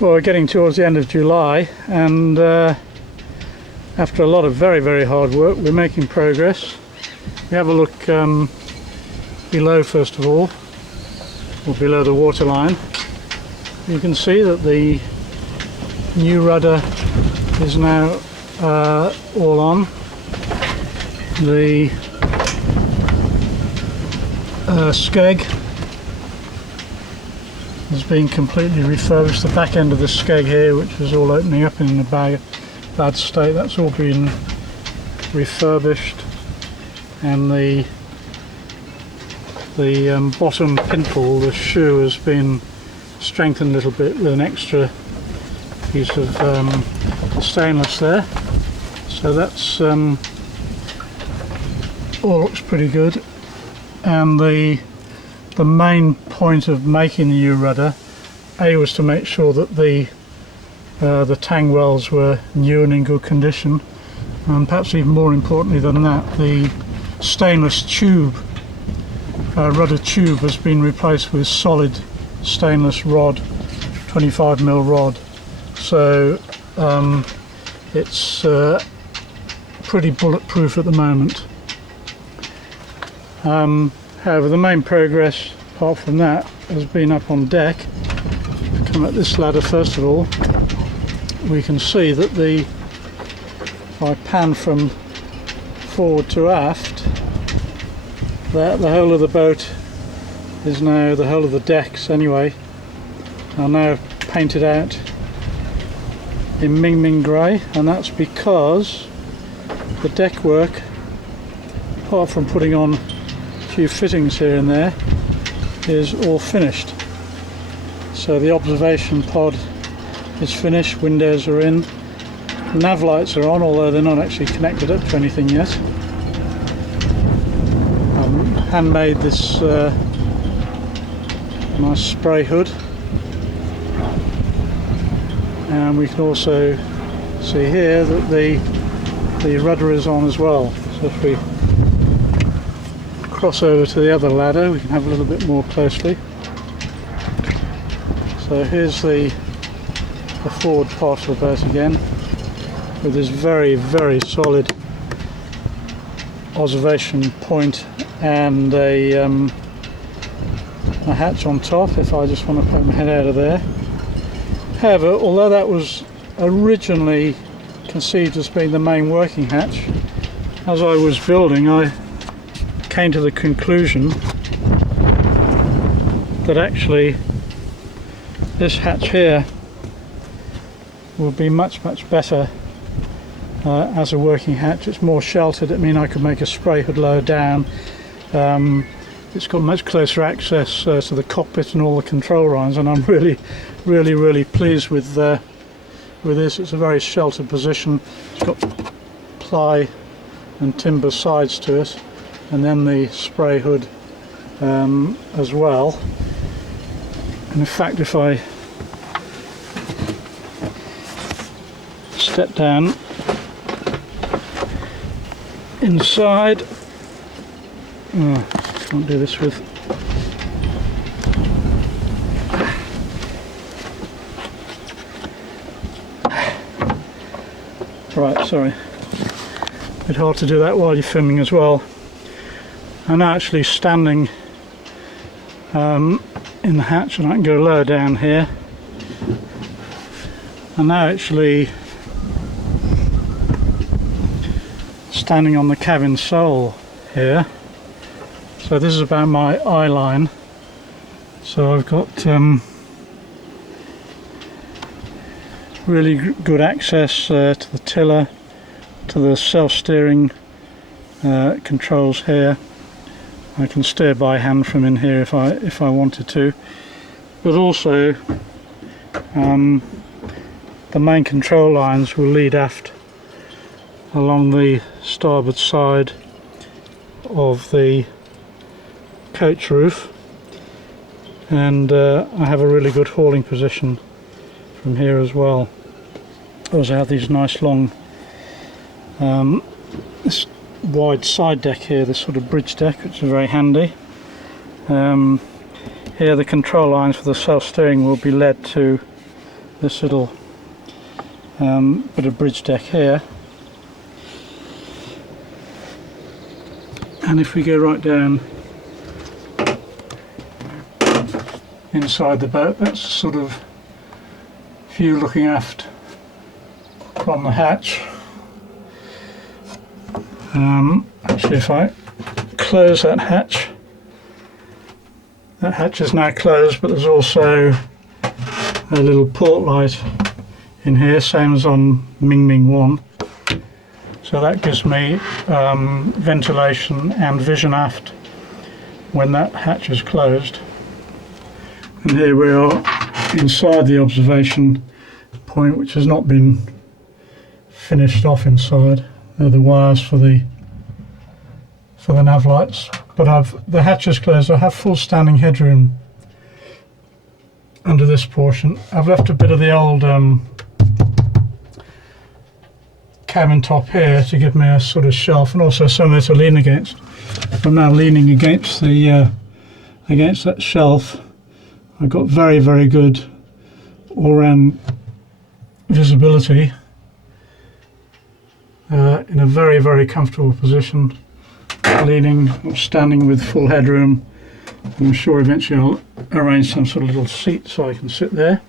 Well, we're getting towards the end of July, and after a lot of very hard work, we're making progress. We have a look below first of all, or below the waterline. You can see that the new rudder is now all on. The skeg has been completely refurbished. The back end of the skeg here, which was all opening up in a bad state, that's all been refurbished, and the bottom pintle, the shoe, has been strengthened a little bit with an extra piece of stainless there. So that's all looks pretty good. And the main point of making the new rudder, was to make sure that the tang wells were new and in good condition, and perhaps even more importantly than that, the stainless tube, rudder tube, has been replaced with solid stainless rod, 25mm rod. So it's pretty bulletproof at the moment. However, the main progress apart from that has been up on deck. Come up this ladder first of all, we can see that if I pan from forward to aft, that the whole of the boat is now, the whole of the decks anyway, are now painted out in Mingming grey, and that's because the deck work, apart from putting on a few fittings here and there, is all finished. So the observation pod is finished, windows are in, nav lights are on, although they're not actually connected up to anything yet. I've handmade this nice spray hood, and we can also see here that the rudder is on as well. So if we cross over to the other ladder, we can have a little bit more closely. So here's the forward part of the boat again, with this very solid observation point and a hatch on top if I just want to poke my head out of there. However, although that was originally conceived as being the main working hatch, as I was building I came to the conclusion that actually this hatch here will be much better as a working hatch. It's more sheltered. I mean, I could make a spray hood lower down. It's got much closer access to the cockpit and all the control lines, and I'm really pleased with this. It's a very sheltered position. It's got ply and timber sides to it, and then the spray hood as well. And in fact, if I step down inside, can't do this with, right, sorry, a bit hard to do that while you're filming as well. I'm now actually standing in the hatch, and I can go lower down here. I'm now actually standing on the cabin sole here, so this is about my eye line. So I've got really good access to the tiller, to the self-steering controls here. I can steer by hand from in here if I wanted to, but also the main control lines will lead aft along the starboard side of the coach roof, and I have a really good hauling position from here as well. I also have these nice long this wide side deck here, this sort of bridge deck, which is very handy. Here the control lines for the self-steering will be led to this little bit of bridge deck here. And if we go right down inside the boat, that's sort of view looking aft from the hatch. Actually, if I close that hatch is now closed, but there's also a little port light in here, same as on Mingming 1. So that gives me ventilation and vision aft when that hatch is closed. And here we are inside the observation point, which has not been finished off inside. They're the wires for the nav lights. But the hatch is closed. I have full standing headroom under this portion. I've left a bit of the old cabin top here to give me a sort of shelf and also somewhere to lean against. I'm now leaning against the against that shelf. I've got very, very good all-round visibility in a very, very comfortable position, leaning or standing with full headroom. I'm sure eventually I'll arrange some sort of little seat so I can sit there.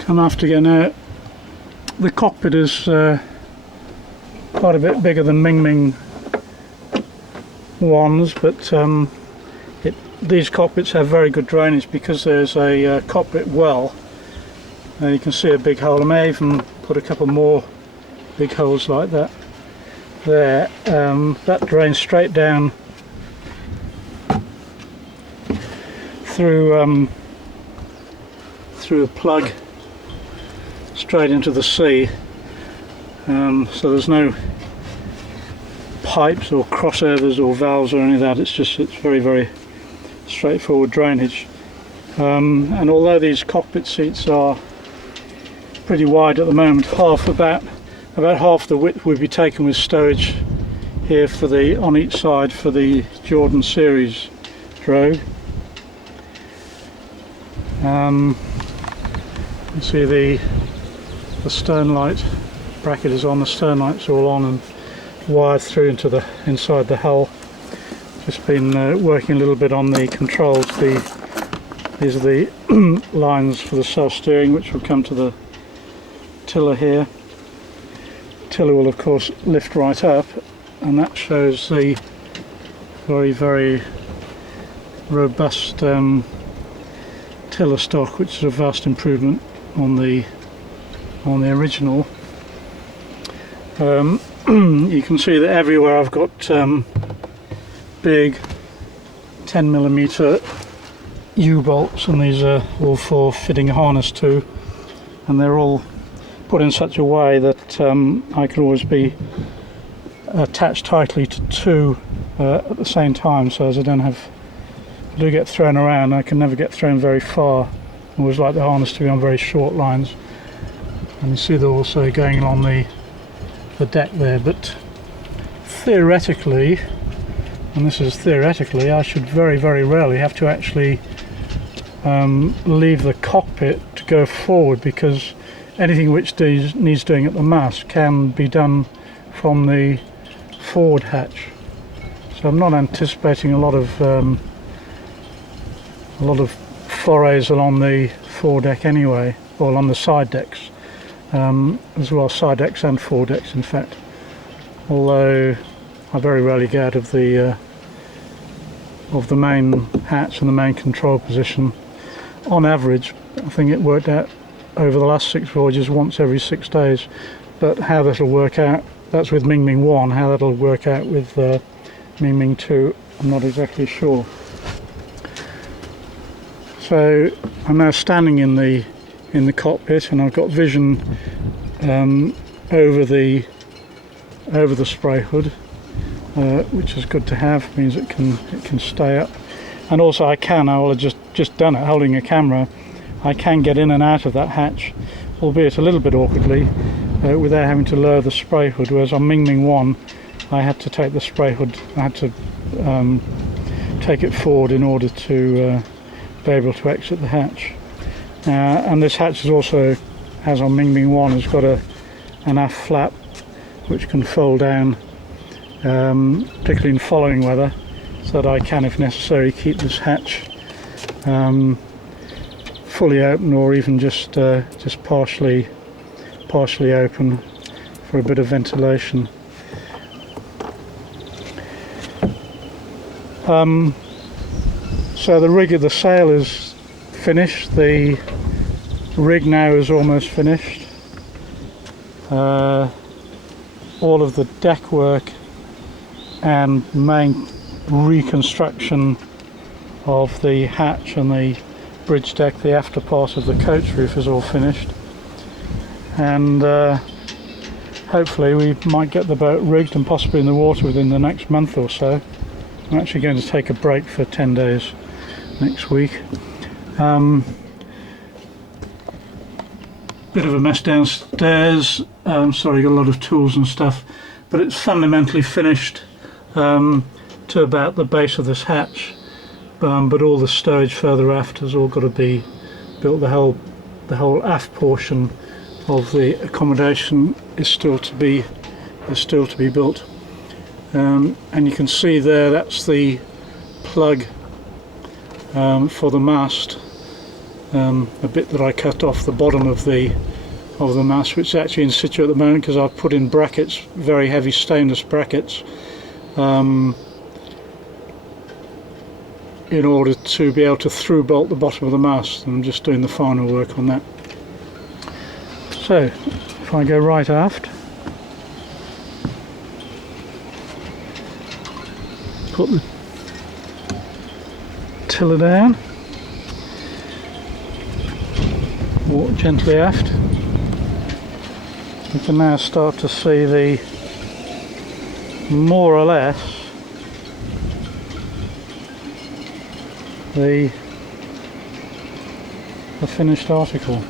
Come aft again now. The cockpit is quite a bit bigger than Mingming 1's, but these cockpits have very good drainage because there's a cockpit well. You can see a big hole. I may even put a couple more big holes like that there. That drains straight down through a plug straight into the sea. So there's no pipes or crossovers or valves or any of that. It's very, very straightforward drainage. And although these cockpit seats are pretty wide at the moment, about half the width would be taken with stowage here on each side for the Jordan series drogue. You can see the stern light bracket is on, the stern light's all on and wired through into inside the hull. Just been working a little bit on the controls. These are the lines for the self-steering, which will come to the tiller here. Tiller will of course lift right up, and that shows the very, very robust tiller stock, which is a vast improvement on the original. You can see that everywhere I've got big 10mm U-bolts, and these are all for fitting a harness to, and they're all put in such a way that I can always be attached tightly to two at the same time, so as I do get thrown around, I can never get thrown very far. I always like the harness to be on very short lines. And you see they're also going along the deck there, but theoretically, and this is theoretically, I should very, very rarely have to actually leave the cockpit to go forward, because anything which needs doing at the mast can be done from the forward hatch. So I'm not anticipating a lot of forays along the foredeck anyway, or along the side decks as well, side decks and foredecks in fact. Although I very rarely get out of the main hatch and the main control position. On average, I think it worked out over the last 6 voyages once every 6 days. But how that'll work out, that's with Mingming 1, how that'll work out with Mingming 2, I'm not exactly sure. So I'm now standing in the cockpit, and I've got vision over the spray hood, which is good to have. Means it can stay up, and also I will have just done it holding a camera. I can get in and out of that hatch, albeit a little bit awkwardly, without having to lower the spray hood. Whereas on Mingming 1, I had to take the spray hood, I had to take it forward in order to be able to exit the hatch. And this hatch is also, as on Mingming 1, has got an aft flap which can fold down, particularly in following weather, so that I can, if necessary, keep this hatch fully open, or even just partially open for a bit of ventilation. So the rig of the sail is finished. The rig now is almost finished. All of the deck work and main reconstruction of the hatch and the bridge deck, the after part of the coach roof, is all finished, and hopefully we might get the boat rigged and possibly in the water within the next month or so. I'm actually going to take a break for 10 days next week. Bit of a mess downstairs, sorry, got a lot of tools and stuff, but it's fundamentally finished to about the base of this hatch, but all the stowage further aft has all got to be built. The whole aft portion of the accommodation is still to be built, and you can see there, that's the plug for the mast, a bit that I cut off the bottom of the mast, which is actually in situ at the moment because I've put in brackets, very heavy stainless brackets, in order to be able to through bolt the bottom of the mast, and I'm just doing the final work on that. So if I go right aft, put the tiller down, walk gently aft, we can now start to see the more or less the finished article.